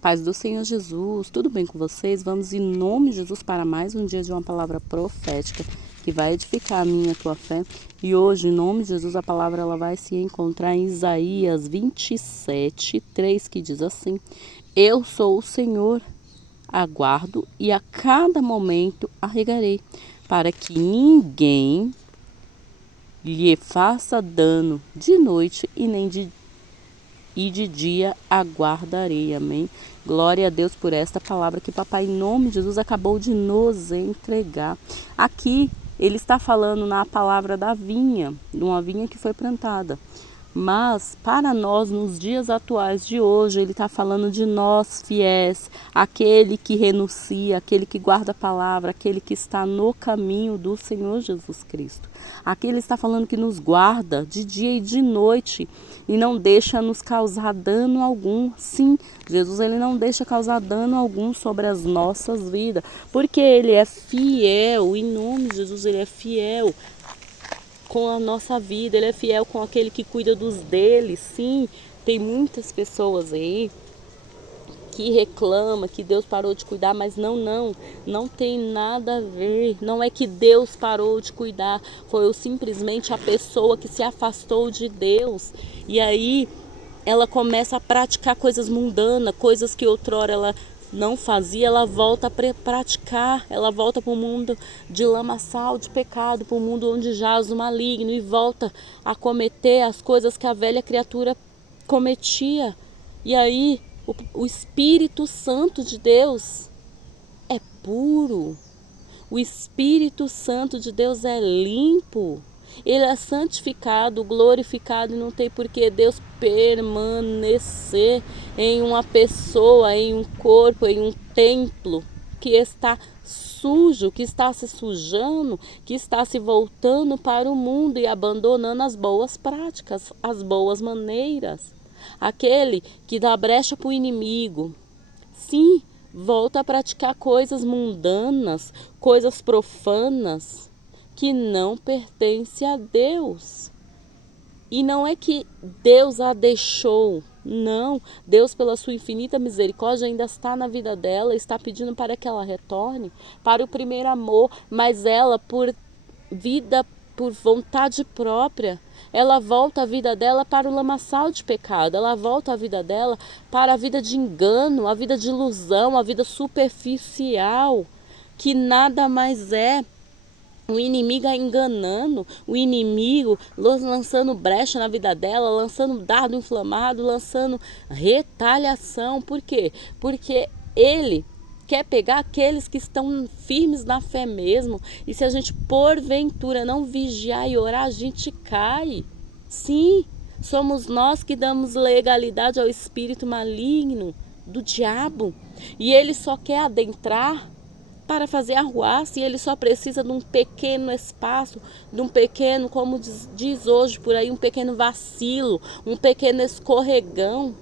Paz do Senhor Jesus, tudo bem com vocês? Vamos em nome de Jesus para mais um dia de uma palavra profética que vai edificar a minha e a tua fé. E hoje, em nome de Jesus, a palavra ela vai se encontrar em Isaías 27:3, que diz assim: Eu sou o Senhor, aguardo e a cada momento arregarei, para que ninguém lhe faça dano de noite e nem de dia aguardarei. Amém. Glória a Deus por esta palavra que papai, em nome de Jesus, acabou de nos entregar. Aqui ele está falando na palavra da vinha, de uma vinha que foi plantada. Mas para nós, nos dias atuais de hoje, ele está falando de nós fiéis, aquele que renuncia, aquele que guarda a palavra, aquele que está no caminho do Senhor Jesus Cristo. Aqui ele está falando que nos guarda de dia e de noite e não deixa nos causar dano algum. Sim, Jesus ele não deixa causar dano algum sobre as nossas vidas, porque ele é fiel, em nome de Jesus ele é fiel com a nossa vida, ele é fiel com aquele que cuida dos dele. Sim, tem muitas pessoas aí que reclamam que Deus parou de cuidar, mas não tem nada a ver. Não é que Deus parou de cuidar, foi simplesmente a pessoa que se afastou de Deus. E aí ela começa a praticar coisas mundanas, coisas que outrora ela não fazia, ela volta a praticar, ela volta para o mundo de lamaçal, de pecado, para o mundo onde jaz o maligno e volta a cometer as coisas que a velha criatura cometia. E aí o Espírito Santo de Deus é puro, o Espírito Santo de Deus é limpo, ele é santificado, glorificado, e não tem por que Deus permanecer em uma pessoa, em um corpo, em um templo que está sujo, que está se sujando, que está se voltando para o mundo e abandonando as boas práticas, as boas maneiras. Aquele que dá brecha para o inimigo, sim, volta a praticar coisas mundanas, coisas profanas, que não pertence a Deus. E não é que Deus a deixou, não. Deus, pela sua infinita misericórdia, ainda está na vida dela, está pedindo para que ela retorne para o primeiro amor, mas ela, por vontade própria, ela volta a vida dela para o lamaçal de pecado, ela volta a vida dela para a vida de engano, a vida de ilusão, a vida superficial, que nada mais é o inimigo enganando, o inimigo lançando brecha na vida dela, lançando dardo inflamado, lançando retaliação. Por quê? Porque ele quer pegar aqueles que estão firmes na fé mesmo. E se a gente porventura não vigiar e orar, a gente cai. Sim, somos nós que damos legalidade ao espírito maligno do diabo. E ele só quer adentrar para fazer arruaça, e ele só precisa de um pequeno espaço, de um pequeno, como diz hoje por aí, um pequeno vacilo, um pequeno escorregão.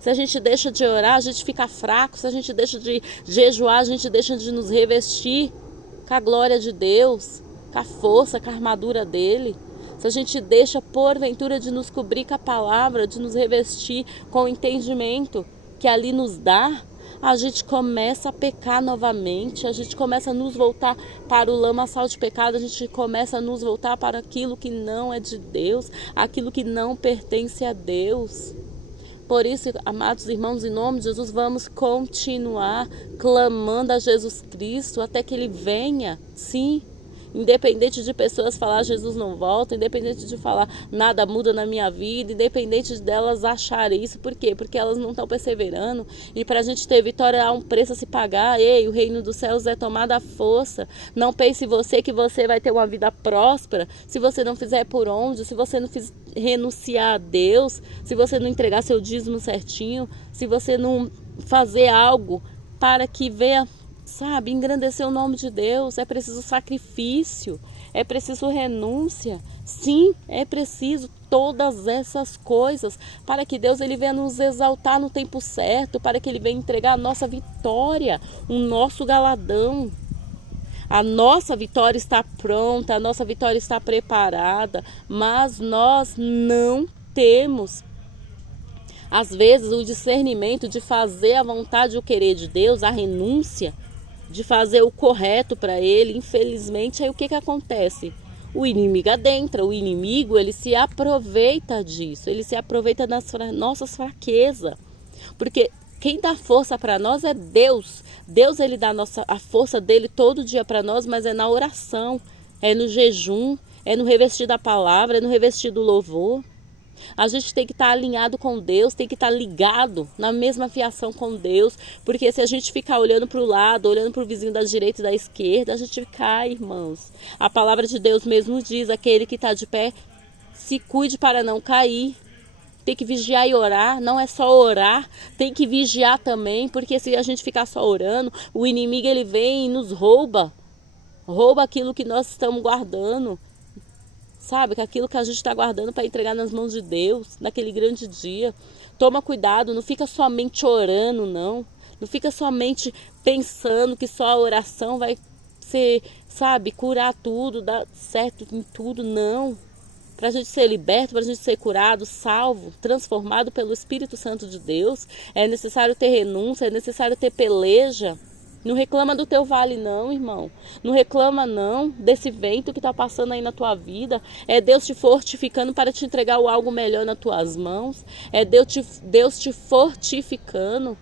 Se a gente deixa de orar, a gente fica fraco. Se a gente deixa de jejuar, a gente deixa de nos revestir com a glória de Deus, com a força, com a armadura dele. Se a gente deixa, porventura, de nos cobrir com a palavra, de nos revestir com o entendimento que ali nos dá, a gente começa a pecar novamente, a gente começa a nos voltar para o lamaçal de pecado, a gente começa a nos voltar para aquilo que não é de Deus, aquilo que não pertence a Deus. Por isso, amados irmãos, em nome de Jesus, vamos continuar clamando a Jesus Cristo até que Ele venha, sim. Independente de pessoas falar Jesus não volta, independente de falar nada muda na minha vida, independente delas acharem isso. Por quê? Porque elas não estão perseverando. E para a gente ter vitória há um preço a se pagar. Ei, o reino dos céus é tomado à força. Não pense você que você vai ter uma vida próspera se você não fizer por onde, se você não renunciar a Deus, se você não entregar seu dízimo certinho, se você não fazer algo para que venha, sabe, engrandecer o nome de Deus. É preciso sacrifício, é preciso renúncia. Sim, é preciso todas essas coisas para que Deus ele venha nos exaltar no tempo certo, para que Ele venha entregar a nossa vitória, o nosso galadão. A nossa vitória está pronta, a nossa vitória está preparada, mas nós não temos Às vezes o discernimento de fazer a vontade e o querer de Deus, a renúncia de fazer o correto para ele, infelizmente, aí o que acontece? O inimigo adentra, o inimigo ele se aproveita disso, ele se aproveita das nossas fraquezas, porque quem dá força para nós é Deus. Deus ele dá a força dele todo dia para nós, mas é na oração, é no jejum, é no revestir da palavra, é no revestir do louvor. A gente tem que estar alinhado com Deus, tem que estar ligado na mesma fiação com Deus, porque se a gente ficar olhando para o lado, olhando para o vizinho da direita e da esquerda, a gente cai, irmãos. A palavra de Deus mesmo diz, aquele que está de pé, se cuide para não cair. Tem que vigiar e orar, não é só orar, tem que vigiar também, porque se a gente ficar só orando, o inimigo ele vem e nos rouba aquilo que nós estamos guardando. Sabe, que aquilo que a gente está guardando para entregar nas mãos de Deus, naquele grande dia. Toma cuidado, não fica somente orando, não. Não fica somente pensando que só a oração vai ser, sabe, curar tudo, dar certo em tudo, não. Para a gente ser liberto, para a gente ser curado, salvo, transformado pelo Espírito Santo de Deus, é necessário ter renúncia, é necessário ter peleja. Não reclama do teu vale não, irmão. Não reclama não desse vento que está passando aí na tua vida. É Deus te fortificando para te entregar algo melhor nas tuas mãos. É Deus te fortificando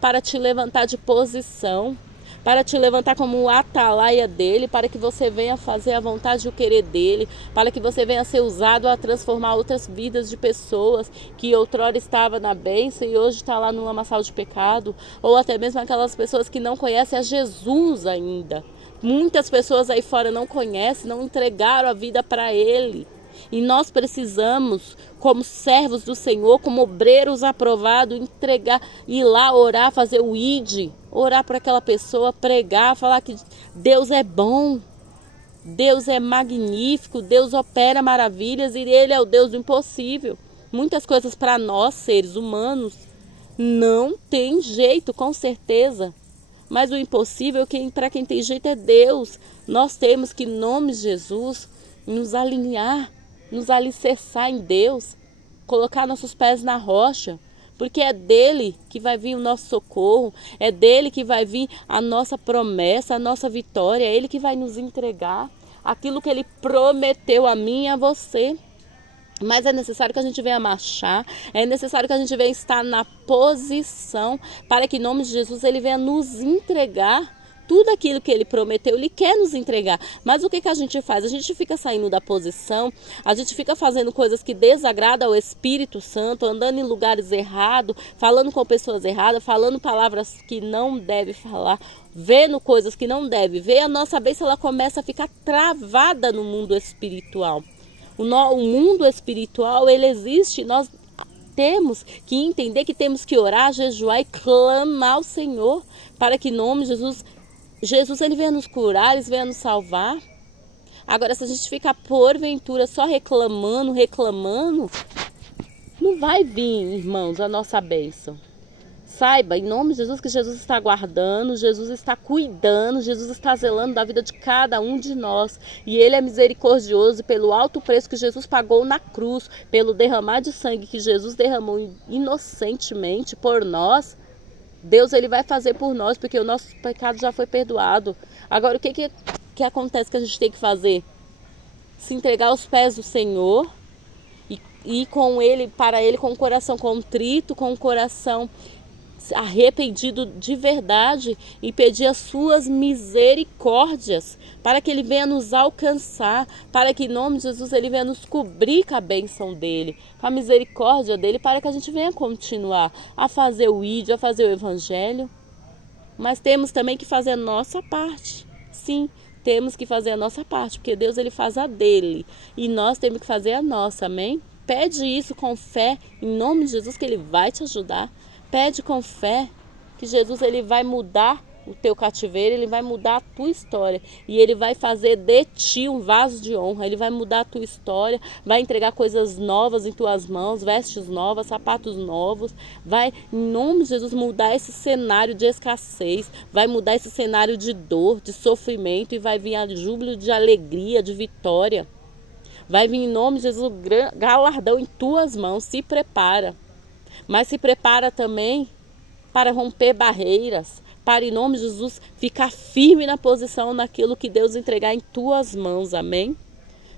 para te levantar de posição, para te levantar como um atalaia dele, para que você venha fazer a vontade e o querer dele, para que você venha ser usado a transformar outras vidas de pessoas que outrora estava na bênção e hoje está lá no lamaçal de pecado, ou até mesmo aquelas pessoas que não conhecem a Jesus ainda. Muitas pessoas aí fora não conhecem, não entregaram a vida para ele. E nós precisamos, como servos do Senhor, como obreiros aprovados, entregar, ir lá orar, fazer o ID, orar para aquela pessoa, pregar, falar que Deus é bom, Deus é magnífico, Deus opera maravilhas e Ele é o Deus do impossível. Muitas coisas para nós, seres humanos, não tem jeito, com certeza. Mas o impossível, para quem tem jeito, é Deus. Nós temos que, em nome de Jesus, nos alinhar, nos alicerçar em Deus, colocar nossos pés na rocha, porque é dele que vai vir o nosso socorro, é dele que vai vir a nossa promessa, a nossa vitória, é ele que vai nos entregar aquilo que ele prometeu a mim e a você. Mas é necessário que a gente venha marchar, é necessário que a gente venha estar na posição para que em nome de Jesus ele venha nos entregar tudo aquilo que ele prometeu, ele quer nos entregar. Mas o que a gente faz? A gente fica saindo da posição, a gente fica fazendo coisas que desagradam ao Espírito Santo, andando em lugares errados, falando com pessoas erradas, falando palavras que não deve falar, vendo coisas que não deve ver. A nossa bênção ela começa a ficar travada no mundo espiritual. O mundo espiritual, ele existe, nós temos que entender que temos que orar, jejuar e clamar ao Senhor para que em nome de Jesus ele venha nos curar, ele venha nos salvar. Agora, se a gente ficar porventura só reclamando, não vai vir, irmãos, a nossa bênção. Saiba, em nome de Jesus, que Jesus está guardando, Jesus está cuidando, Jesus está zelando da vida de cada um de nós. E Ele é misericordioso pelo alto preço que Jesus pagou na cruz, pelo derramar de sangue que Jesus derramou inocentemente por nós. Deus ele vai fazer por nós, porque o nosso pecado já foi perdoado. Agora, o que acontece que a gente tem que fazer? Se entregar aos pés do Senhor e ir com Ele, para Ele com o coração contrito, com o coração arrependido de verdade e pedir as suas misericórdias para que ele venha nos alcançar, para que em nome de Jesus ele venha nos cobrir com a bênção dele, com a misericórdia dele, para que a gente venha continuar a fazer o ídio, a fazer o evangelho. Mas temos também que fazer a nossa parte. Sim, temos que fazer a nossa parte, porque Deus ele faz a dele e nós temos que fazer a nossa, amém? Pede isso com fé em nome de Jesus que ele vai te ajudar. Pede com fé que Jesus ele vai mudar o teu cativeiro, ele vai mudar a tua história e ele vai fazer de ti um vaso de honra, ele vai mudar a tua história, vai entregar coisas novas em tuas mãos, vestes novas, sapatos novos, vai em nome de Jesus mudar esse cenário de escassez, vai mudar esse cenário de dor, de sofrimento e vai vir a júbilo de alegria, de vitória, vai vir em nome de Jesus galardão em tuas mãos, se prepara. mas se prepara também para romper barreiras, para, em nome de Jesus, ficar firme na posição naquilo que Deus entregar em tuas mãos, amém?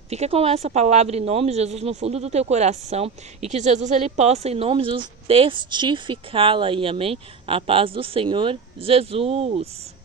Fica com essa palavra em nome de Jesus no fundo do teu coração e que Jesus ele possa, em nome de Jesus, testificá-la aí, amém? A paz do Senhor Jesus.